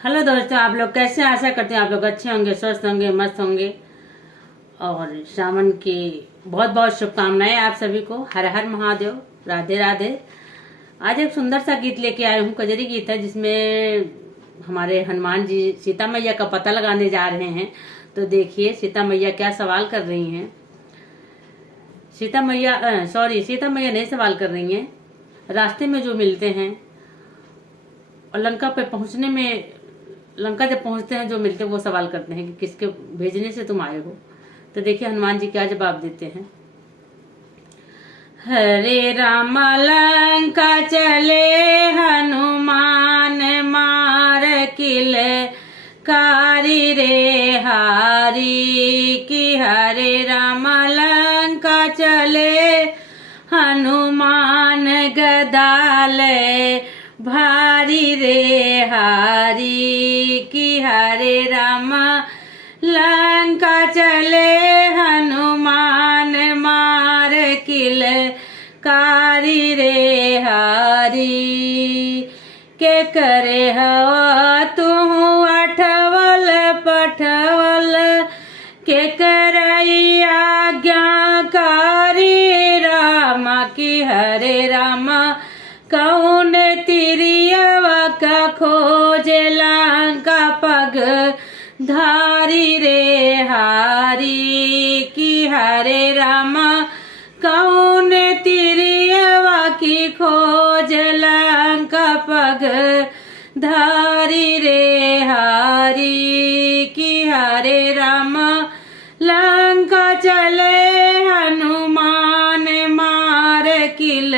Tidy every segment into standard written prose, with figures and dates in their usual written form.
Hello दोस्तों, आप लोग कैसे हैं? आशा करते हैं आप लोग अच्छे होंगे, स्वस्थ होंगे, मस्त होंगे। और श्रावण की बहुत बहुत शुभकामनाएं आप सभी को। हर हर महादेव, राधे राधे। आज एक सुंदर सा गीत लेके आए हूँ, कजरी गीत है, जिसमें हमारे हनुमान जी सीता मैया का पता लगाने जा रहे हैं। तो देखिए सीता मैया क्या सवाल कर रही हैं। सीता मैया नहीं सवाल कर रही हैं। रास्ते में जो मिलते हैं और लंका जब पहुंचते हैं जो मिलते हैं वो सवाल करते हैं कि किसके भेजने से तुम आए हो। तो देखिए हनुमान जी क्या जवाब देते हैं। हरे राम लंका चले हनुमान मार किल कारी रे हारी की। हरे राम लंका चले हनुमान गदाले भारी रे हारी की। हरे राम लंका चले हनुमान मार किल कारी रे हारी के करे हवा तू अठवल पठवल के करई आज्ञाकारी राम की। हरे राम कौन तिरियवा का खोज लंका पग धारी रे हारी की। हरे राम कौन तिरियवा की खोज लंका पग धारी रे हारी की। हरे राम लंका चले हनुमान मार किल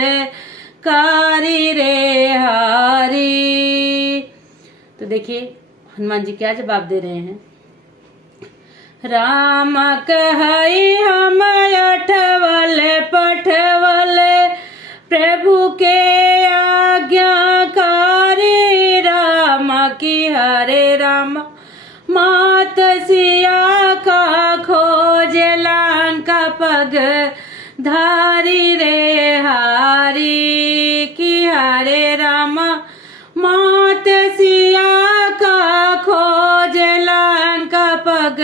कारी रे हारी। तो देखिए हनुमान जी क्या जवाब दे रहे हैं। राम कहई हम अठवल पठवल प्रभु के आज्ञाकारी राम की। हरे राम मात सिया का खोज लंका पग धारी रे हारी की। हरे राम मात सिया का खोज लंका पग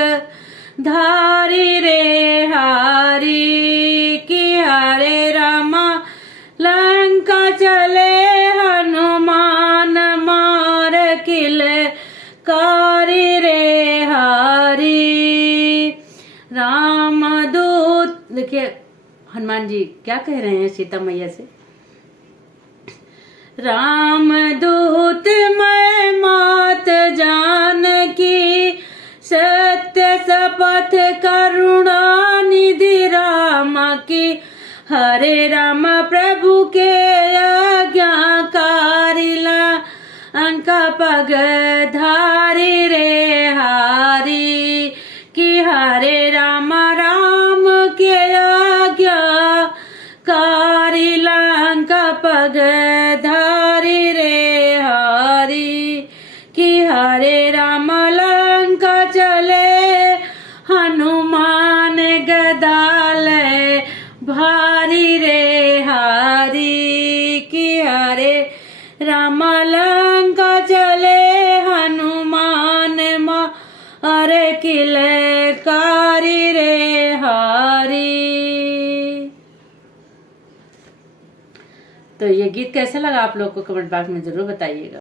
धारी रे हारी की। हरे राम लंका चले हनुमान मार किल कारी रे हारी। राम दूत, देखिए हनुमान जी क्या कह रहे हैं सीता मैया से। राम दूत मैं मात जानकी सत्य शपथ करुणा निधि राम की। हरे राम प्रभु के आज्ञाकारी लंका पग धारी रे हारी की। हरे राम राम के आज्ञा कारी लंका पग धारी रे हारी की। हरे राम लंका चले हनुमान गदाल भारी रे हारी की। हरे राम लंका चले हनुमान मार किल कारी रे हारी। तो ये गीत कैसा लगा आप लोग को कमेंट बॉक्स में जरूर बताइएगा।